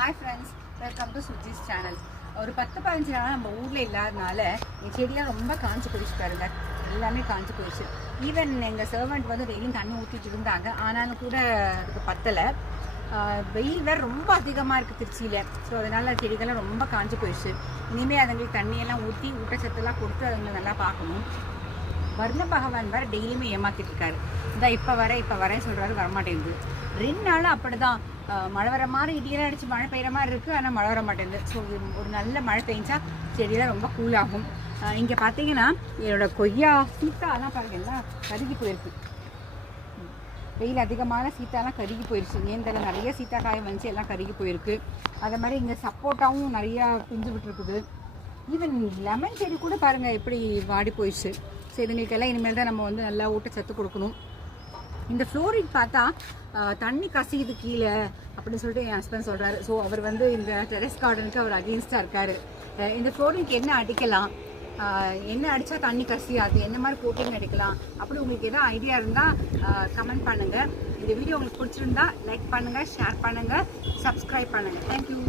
Hi friends, welcome to Suji's channel. ஒரு 10-15 நாளாக நம்ம ஊரில் இல்லாதனால என் செடியெலாம் ரொம்ப காஞ்சி போயிடுச்சு பாருங்க. எல்லாமே காஞ்சி போயிடுச்சு. ஈவன் எங்கள் சர்வெண்ட் வந்து டெய்லியும் தண்ணி ஊற்றிட்டு இருந்தாங்க, ஆனாலும் கூட அதுக்கு பத்தலை. வெயில் வேறு ரொம்ப அதிகமாக இருக்குது திருச்சியில். ஸோ அதனால் செடிகள்லாம் ரொம்ப காஞ்சி போயிடுச்சு. இனிமேல் அதுங்களுக்கு தண்ணியெல்லாம் ஊற்றி ஊட்டச்சத்தெல்லாம் கொடுத்து அதுங்களை நல்லா பார்க்கணும். வர்ண பகவான் வேறு டெய்லியுமே ஏமாற்றிட்டு இருக்காரு. இந்த இப்போ வரேன் சொல்கிறாரு, வரமாட்டேங்குது. 2 நாளும் அப்படி தான். மழை வர மாதிரி இடியெல்லாம் அடித்து மழை பெய்கிற மாதிரி இருக்குது, ஆனால் மழை வர மாட்டேங்குது. ஸோ ஒரு நல்ல மழை பெஞ்சா செடியெல்லாம் ரொம்ப கூலாகும். இங்கே பார்த்தீங்கன்னா என்னோடய கொய்யா சீத்தாலாம் பாருங்கன்னா கருகி போயிருக்கு. வெயில் அதிகமான சீத்தாலாம் கருகி போயிடுச்சு. நேந்தில் நிறைய சீத்தா காயம் வந்துச்சு, எல்லாம் கருகி போயிருக்கு. அதே மாதிரி இங்கே சப்போட்டாவும் நிறையா பிஞ்சு விட்டுருக்குது. ஈவன் லெமன் செடி கூட பாருங்கள் எப்படி வாடி போயிடுச்சு. ஸோ இதுங்களுக்கெல்லாம் இனிமேல் தான் நம்ம வந்து நல்லா ஊட்டச்சத்து கொடுக்கணும். இந்த ஃப்ளோரிங் பார்த்தா தண்ணி கசியுது கீழே அப்படின்னு சொல்லிட்டு என் ஹஸ்பண்ட் சொல்கிறாரு. ஸோ அவர் வந்து இந்த டெரஸ் கார்டனுக்கு அவர் அகெயின்ஸ்டாக இருக்கார். இந்த ஃப்ளோரிங்க்கு என்ன அடிக்கலாம், என்ன அடித்தா தண்ணி கசியாது, என்ன மாதிரி கோட்டிங் அடிக்கலாம், அப்படி உங்களுக்கு எதாவது ஐடியா இருந்தால் கமெண்ட் பண்ணுங்கள். இந்த வீடியோ உங்களுக்கு பிடிச்சிருந்தா லைக் பண்ணுங்கள், ஷேர் பண்ணுங்கள், சப்ஸ்கிரைப் பண்ணுங்கள். தேங்க்யூ.